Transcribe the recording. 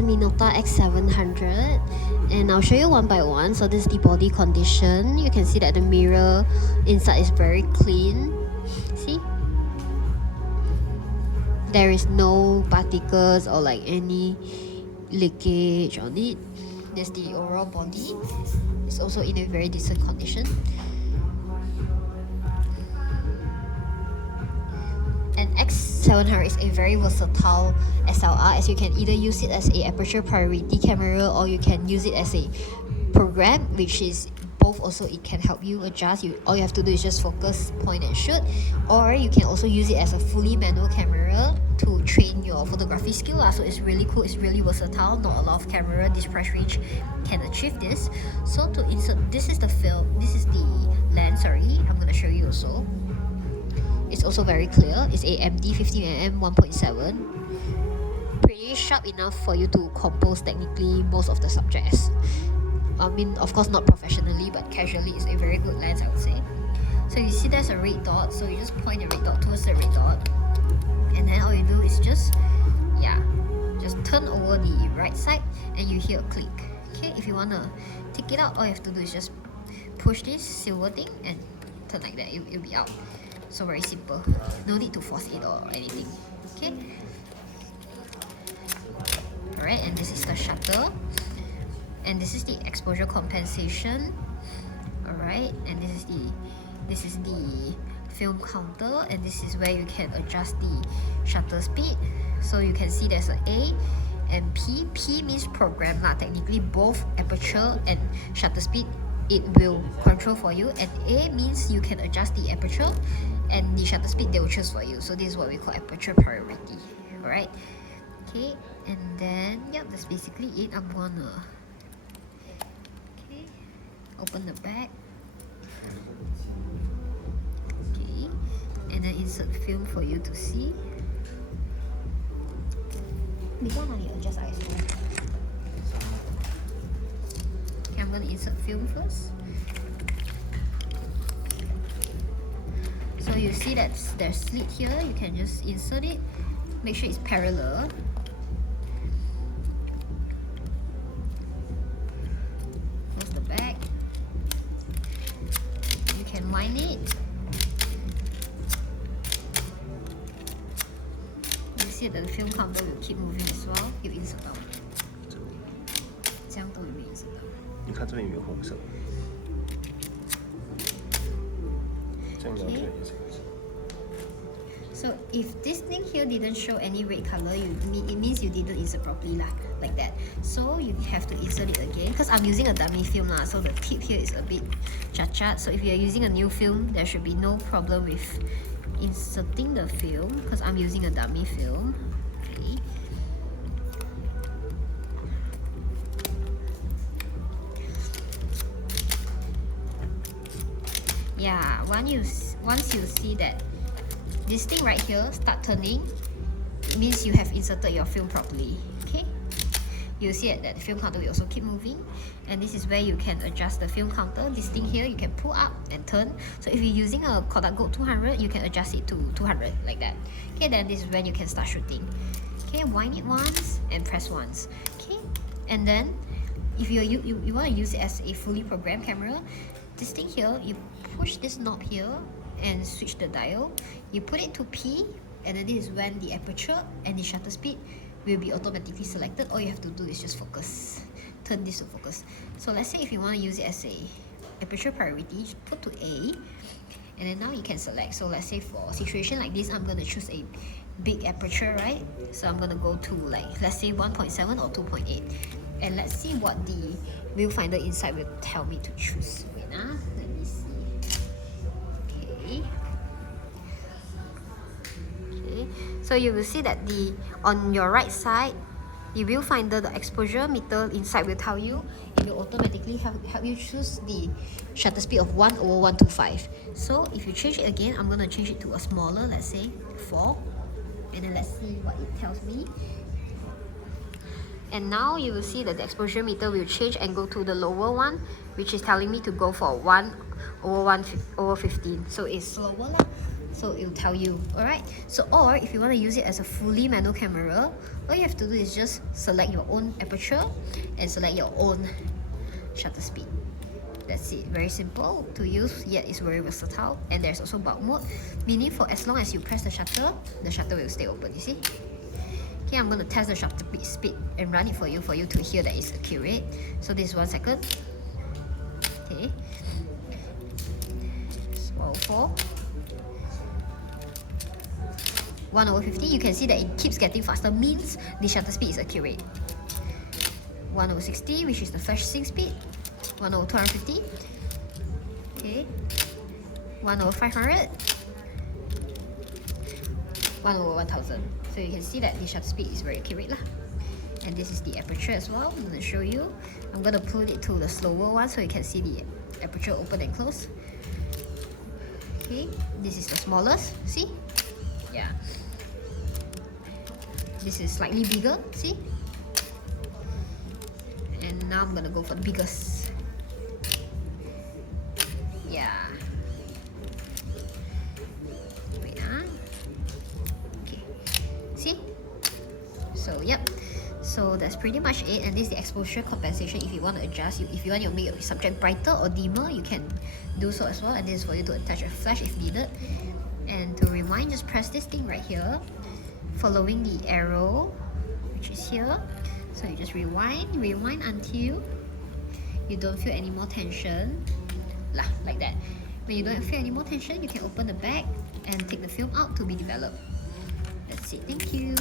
the Minolta X700, and I'll show you one by one. So this is the body condition. You can see that the mirror inside is very clean. See? There is no particles or like any leakage on it. There's the overall body. It's also in a very decent condition. And X700 is a very versatile SLR, as you can either use it as a aperture priority camera or you can use it as a program, which is both. Also, it can help you adjust. All you have to do is just focus, point and shoot. Or you can also use it as a fully manual camera to train your photography skill. So it's really cool, it's really versatile. Not a lot of camera this price range can achieve this. So to insert, this is the lens, I'm gonna show you also. It's also very clear. It's AMD 50mm 1.7. Pretty sharp enough for you to compose technically most of the subjects. I mean, of course not professionally, but casually it's a very good lens, I would say. So you see there's a red dot, so you just point the red dot towards the red dot. And then all you do is just turn over the right side and you hear a click. Okay, if you wanna take it out, all you have to do is just push this silver thing and turn like that, it'll be out. So very simple, no need to force it or anything. Okay. Alright, and this is the shutter. And this is the exposure compensation. Alright, and this is the film counter, and this is where you can adjust the shutter speed. So you can see there's an A and P. P means program technically both aperture and shutter speed it will control for you, and A means you can adjust the aperture and the shutter speed they will choose for you. So this is what we call aperture priority. Alright, okay, and then that's basically it. I'm gonna open the back, okay, and then insert film for you to see. Adjust ISO. Okay, I'm gonna insert film first. So you see that there's slit here, you can just insert it. Make sure it's parallel. Close the back. You can line it. You see that the film counter will keep moving as well. You insert down. 这样都有没有 insert down？ 你看这边有没有红色？这样了解一下。 So if this thing here didn't show any red color, it means you didn't insert properly like that. So you have to insert it again. Because I'm using a dummy film so the tip here is a bit chacha. So if you're using a new film, there should be no problem with inserting the film because I'm using a dummy film. Okay. Yeah, once you see that this thing right here start turning, it means you have inserted your film properly. Okay, you'll see that the film counter will also keep moving, and this is where you can adjust the film counter. This thing here you can pull up and turn. So if you're using a Kodak Gold 200, you can adjust it to 200 like that. Okay, then this is when you can start shooting. Okay, wind it once and press once. Okay, and then if you want to use it as a fully programmed camera, this thing here, you push this knob here and switch the dial. You put it to P, and then this is when the aperture and the shutter speed will be automatically selected. All you have to do is just focus, turn this to focus. So let's say if you want to use it as a aperture priority, put to A, and then now you can select. So let's say for a situation like this, I'm going to choose a big aperture, right? So I'm going to go to let's say 1.7 or 2.8, and let's see what the viewfinder inside will tell me to choose. Wait, let me see. Okay, so you will see that on your right side, the viewfinder, the exposure meter inside will tell you, it will automatically help you choose the shutter speed of 1/125. So if you change it again, I'm going to change it to a smaller, let's say 4, and then let's see what it tells me. And now you will see that the exposure meter will change and go to the lower one, which is telling me to go for 1/15. So it's slower. so it will tell you. Alright, so or if you want to use it as a fully manual camera, all you have to do is just select your own aperture and select your own shutter speed. That's it. Very simple to use, yet it's very versatile. And there's also bulk mode, meaning for as long as you press the shutter will stay open, you see. Okay, I'm going to test the shutter speed and run it for you to hear that it's accurate. So this is 1 second. Okay, so 4 1/50, you can see that it keeps getting faster, means the shutter speed is accurate. 1/60, which is the flash sync speed. 1/250. Okay, 1/500. 1/1000. So you can see that the shutter speed is very accurate lah. And this is the aperture as well. I'm going to show you. I'm going to pull it to the slower one so you can see the aperture open and close. Okay, this is the smallest. See? Yeah. This is slightly bigger. See? And now I'm going to go for the biggest. Yeah. Wait, okay. See? So, yep. So that's pretty much it, and this is the exposure compensation. If you want to adjust, if you want to make your subject brighter or dimmer, you can do so as well. And this is for you to attach a flash if needed. And to rewind, just press this thing right here, following the arrow, which is here. So you just rewind until you don't feel any more tension, like that. When you don't feel any more tension, you can open the back and take the film out to be developed. That's it. Thank you.